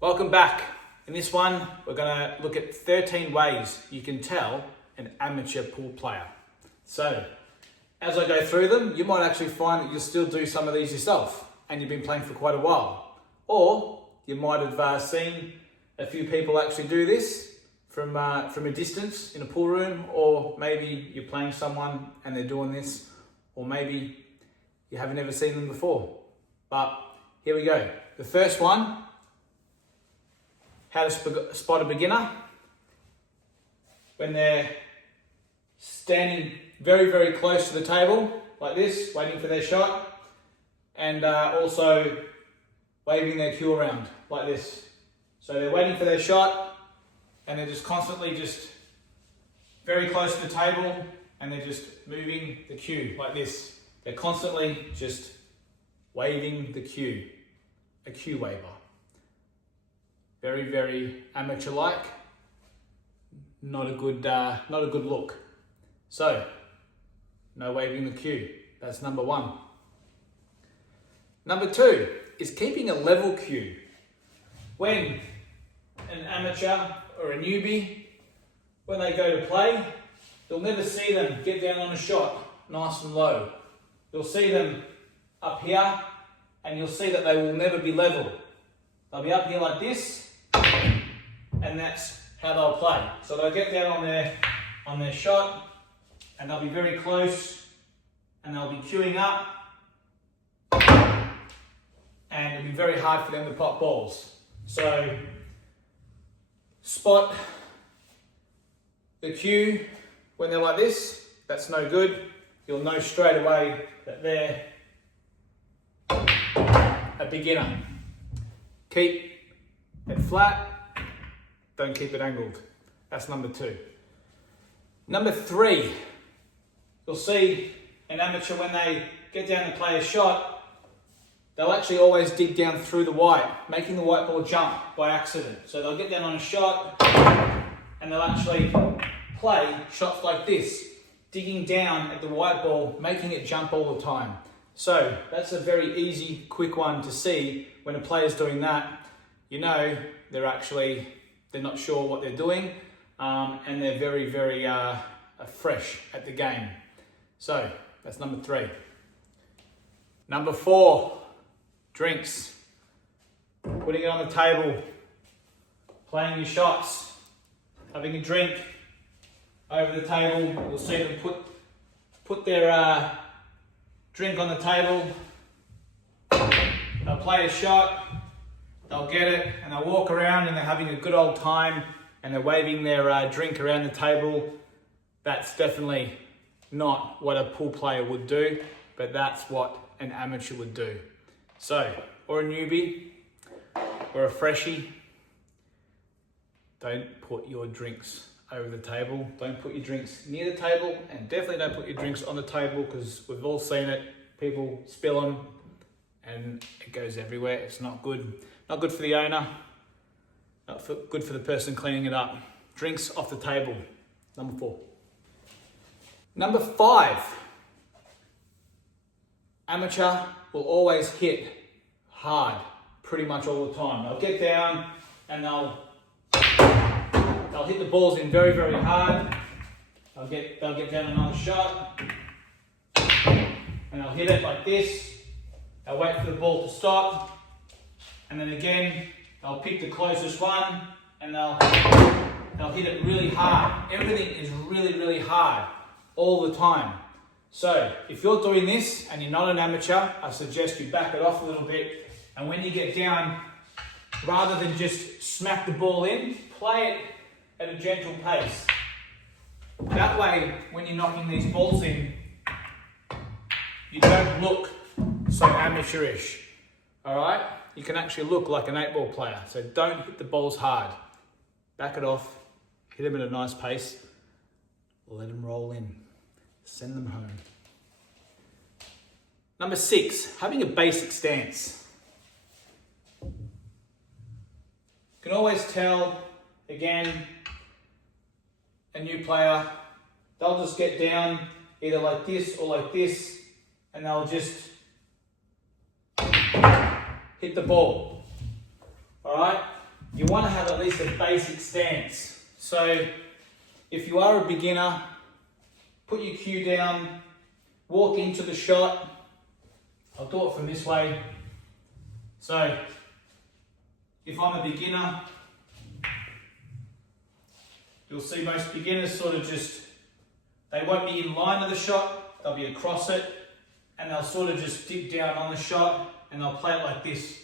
Welcome back. In this one, we're going to look at 13 ways you can tell an amateur pool player. So, as I go through them, you might actually find that you'll still do some of these yourself and you've been playing for quite a while. Or you might have seen a few people actually do this from a distance in a pool room, or maybe you're playing someone and they're doing this, or maybe you haven't ever seen them before. But here we go. The first one, how to spot a beginner. When they're standing very, very close to the table, like this, waiting for their shot, and also waving their cue around, like this. So they're waiting for their shot, and they're just constantly just very close to the table, and they're just moving the cue, like this. They're constantly just waving the cue, a cue waver. Very, very amateur-like. Not a good look. So, no waving the cue. That's number one. Number two is keeping a level cue. When an amateur or a newbie, when they go to play, you'll never see them get down on a shot nice and low. You'll see them up here, and you'll see that they will never be level. They'll be up here like this, and that's how they'll play. So they'll get down on their shot, and they'll be very close, and they'll be queuing up, and it'll be very hard for them to pop balls. So spot the cue when they're like this. That's no good. You'll know straight away that they're a beginner. Keep it flat, don't keep it angled. That's number two. Number three, you'll see an amateur when they get down to play a shot, they'll actually always dig down through the white, making the white ball jump by accident. So they'll get down on a shot and they'll actually play shots like this, digging down at the white ball, making it jump all the time. So that's a very easy, quick one to see. When a player's doing that, you know they're not sure what they're doing, and they're very, very fresh at the game. So that's number three. Number four, drinks. Putting it on the table, playing your shots, having a drink over the table. You'll see them put their drink on the table. They'll play a shot, they'll get it, and they'll walk around and they're having a good old time and they're waving their drink around the table. That's definitely not what a pool player would do, but that's what an amateur would do. So, or a newbie, or a freshie, don't put your drinks over the table. Don't put your drinks near the table, and definitely don't put your drinks on the table, because we've all seen it. People spill them and it goes everywhere. It's not good. Not good for the owner, not good for the person cleaning it up. Drinks off the table. Number four. Number five. Amateur will always hit hard pretty much all the time. They'll get down and they'll hit the balls in very, very hard. They'll get down another shot and they'll hit it like this. They'll wait for the ball to stop, and then again they'll pick the closest one and they'll hit it really hard. Everything is really, really hard all the time. So if you're doing this and you're not an amateur, I suggest you back it off a little bit, and when you get down, rather than just smack the ball in, play it at a gentle pace. That way, when you're knocking these balls in, you don't look so amateurish. All right? You can actually look like an 8-ball player. So don't hit the balls hard. Back it off, hit them at a nice pace, let them roll in, send them home. Number 6, having a basic stance. You can always tell, again, a new player, they'll just get down either like this or like this, and they'll just hit the ball. All right? you want to have at least a basic stance. So if you are a beginner, put your cue down, walk into the shot. I'll do it from this way. So if I'm a beginner, you'll see most beginners sort of just, they won't be in line of the shot, they'll be across it, and they'll sort of just dip down on the shot and they'll play it like this.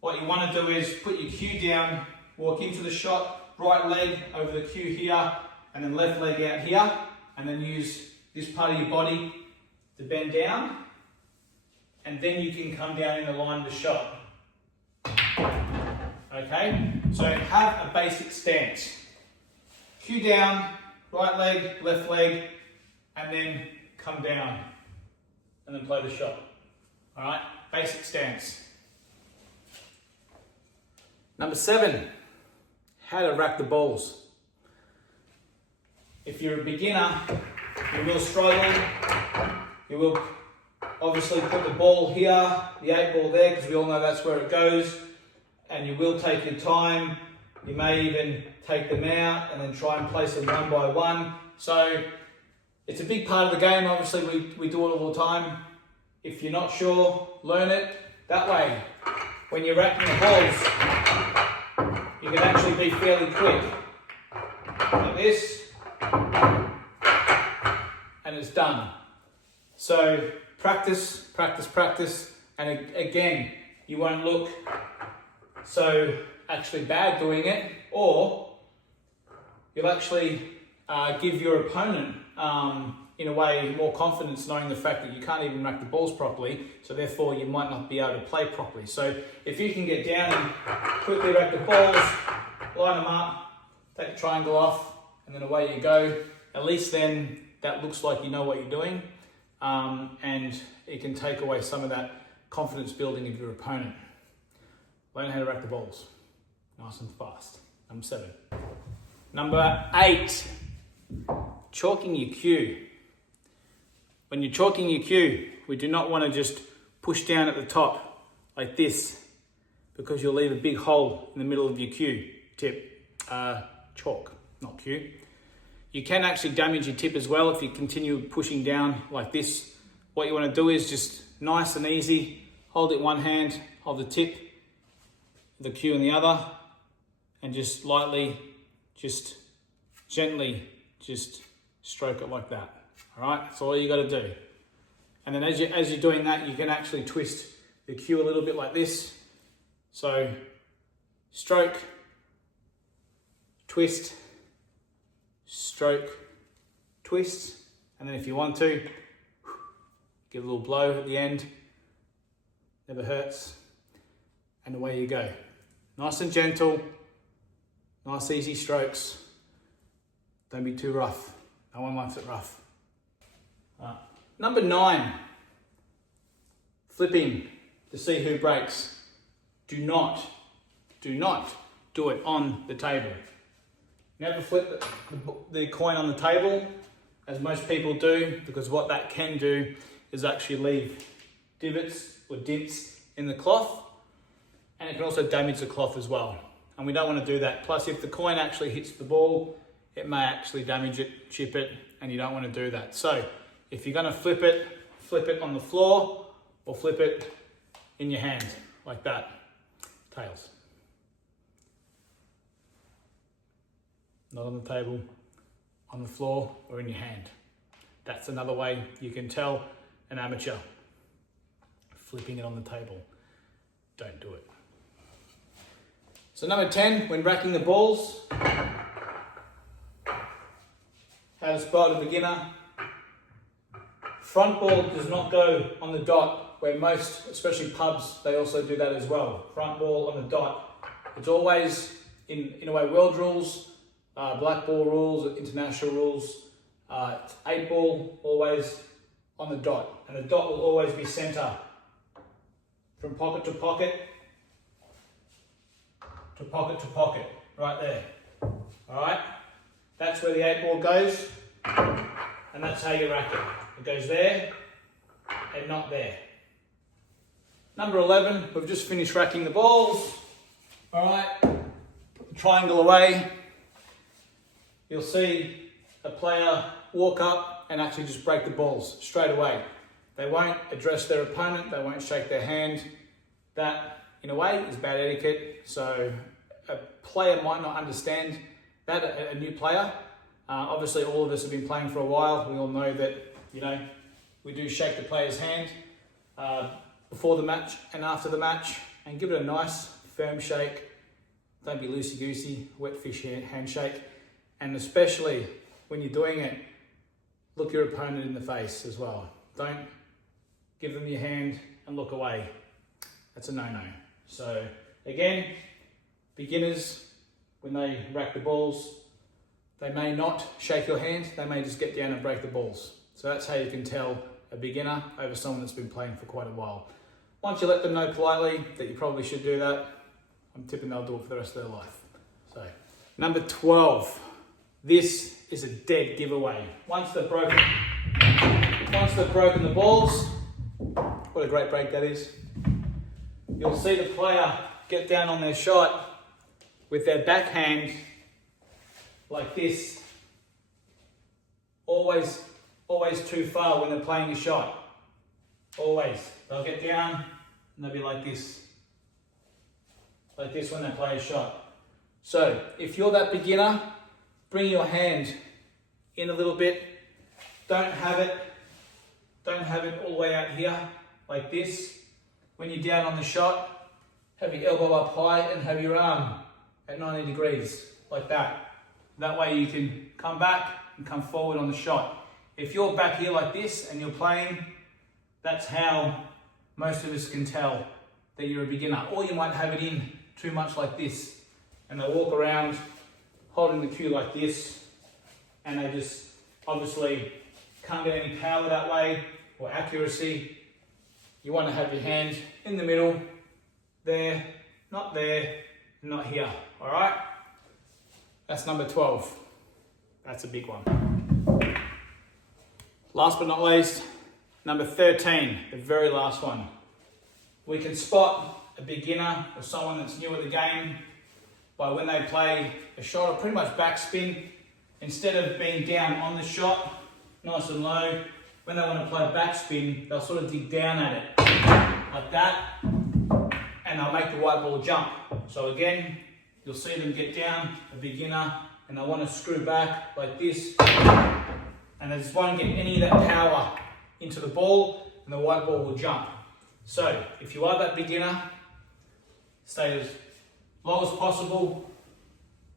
What you want to do is put your cue down, walk into the shot, right leg over the cue here, and then left leg out here, and then use this part of your body to bend down, and then you can come down in the line of the shot. Okay, so have a basic stance. Cue down, right leg, left leg, and then come down, and then play the shot. All right, basic stance. Number 7, how to rack the balls. If you're a beginner, you will struggle. You will obviously put the ball here, the 8 ball there, because we all know that's where it goes, and you will take your time. You may even take them out and then try and place them one by one. So it's a big part of the game. Obviously we do it all the time. If you're not sure, learn it. That way, when you're racking the balls, you can actually be fairly quick. Like this, and it's done. So practice, practice, practice, and again, you won't look so actually bad doing it, or you'll actually give your opponent, in a way, more confidence knowing the fact that you can't even rack the balls properly, so therefore you might not be able to play properly. So if you can get down and quickly rack the balls, line them up, take the triangle off, and then away you go, at least then that looks like you know what you're doing, and it can take away some of that confidence building of your opponent. Learn how to rack the balls. Nice and fast. Number 7. Number 8, chalking your cue. When you're chalking your cue, we do not want to just push down at the top like this, because you'll leave a big hole in the middle of your cue tip. Chalk, not cue. You can actually damage your tip as well if you continue pushing down like this. What you want to do is just nice and easy, hold it one hand, hold the tip, the cue in the other, and just lightly, just gently, just stroke it like that. All right, that's all you got to do. And then as you're doing that, you can actually twist the cue a little bit like this. So stroke, twist, stroke, twist, and then if you want to, give a little blow at the end. Never hurts. And away you go. Nice and gentle, nice easy strokes. Don't be too rough. No one likes it rough. Number 9, flipping to see who breaks. Do not do it on the table. Never flip the coin on the table, as most people do, because what that can do is actually leave divots or dents in the cloth, and it can also damage the cloth as well. And we don't want to do that. Plus, if the coin actually hits the ball, it may actually damage it, chip it, and you don't want to do that. So if you're going to flip it on the floor or flip it in your hand like that. Tails. Not on the table, on the floor or in your hand. That's another way you can tell an amateur. Flipping it on the table. Don't do it. So number 10, when racking the balls, how to spot a beginner. Front ball does not go on the dot, where most, especially pubs, they also do that as well. Front ball on the dot. It's always, in a way, world rules, black ball rules, international rules. It's 8 ball, always on the dot. And the dot will always be center. From pocket to pocket, to pocket to pocket, right there. All right? That's where the 8 ball goes, and that's how you rack it. It goes there, and not there. Number 11, we've just finished racking the balls. All right, triangle away, you'll see a player walk up and actually just break the balls straight away. They won't address their opponent, they won't shake their hand. That, in a way, is bad etiquette. So a player might not understand that, a new player. Obviously, all of us have been playing for a while. We all know that, we do shake the player's hand before the match and after the match, and give it a nice, firm shake. Don't be loosey-goosey, wet fish handshake. And especially when you're doing it, look your opponent in the face as well. Don't give them your hand and look away. That's a no-no. So again, beginners, when they rack the balls, they may not shake your hand, they may just get down and break the balls. So that's how you can tell a beginner over someone that's been playing for quite a while. Once you let them know politely that you probably should do that, I'm tipping they'll do it for the rest of their life. So, number 12. This is a dead giveaway. Once they've broken the balls, what a great break that is. You'll see the player get down on their shot with their backhand like this. Always too far when they're playing a shot. Always. They'll get down and they'll be like this. Like this when they play a shot. So if you're that beginner, bring your hand in a little bit. Don't have it all the way out here like this. When you're down on the shot, have your elbow up high and have your arm at 90 degrees like that. That way you can come back and come forward on the shot. If you're back here like this and you're playing, that's how most of us can tell that you're a beginner. Or you might have it in too much like this, and they walk around holding the cue like this, and they just obviously can't get any power that way or accuracy. You want to have your hand in the middle, there, not here, all right? That's number 12. That's a big one. Last but not least, number 13, the very last one. We can spot a beginner or someone that's new at the game by when they play a shot or pretty much backspin. Instead of being down on the shot, nice and low, when they want to play backspin, they'll sort of dig down at it like that, and they'll make the white ball jump. So again, you'll see them get down, a beginner, and they want to screw back like this, and they just won't get any of that power into the ball, and the white ball will jump. So if you are that beginner, stay as low as possible,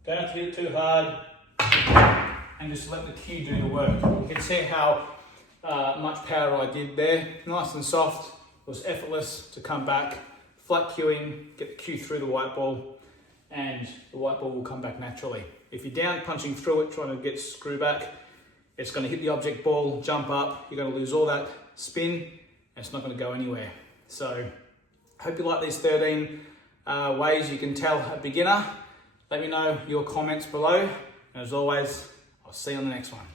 don't have to hit it too hard, and just let the cue do the work. You can see how much power I did there. Nice and soft, it was effortless to come back, flat cueing, get the cue through the white ball, and the white ball will come back naturally. If you're down punching through it, trying to get screw back, it's going to hit the object ball, jump up, you're going to lose all that spin, and it's not going to go anywhere. So, hope you like these 13 ways you can tell a beginner. Let me know your comments below, and as always, I'll see you on the next one.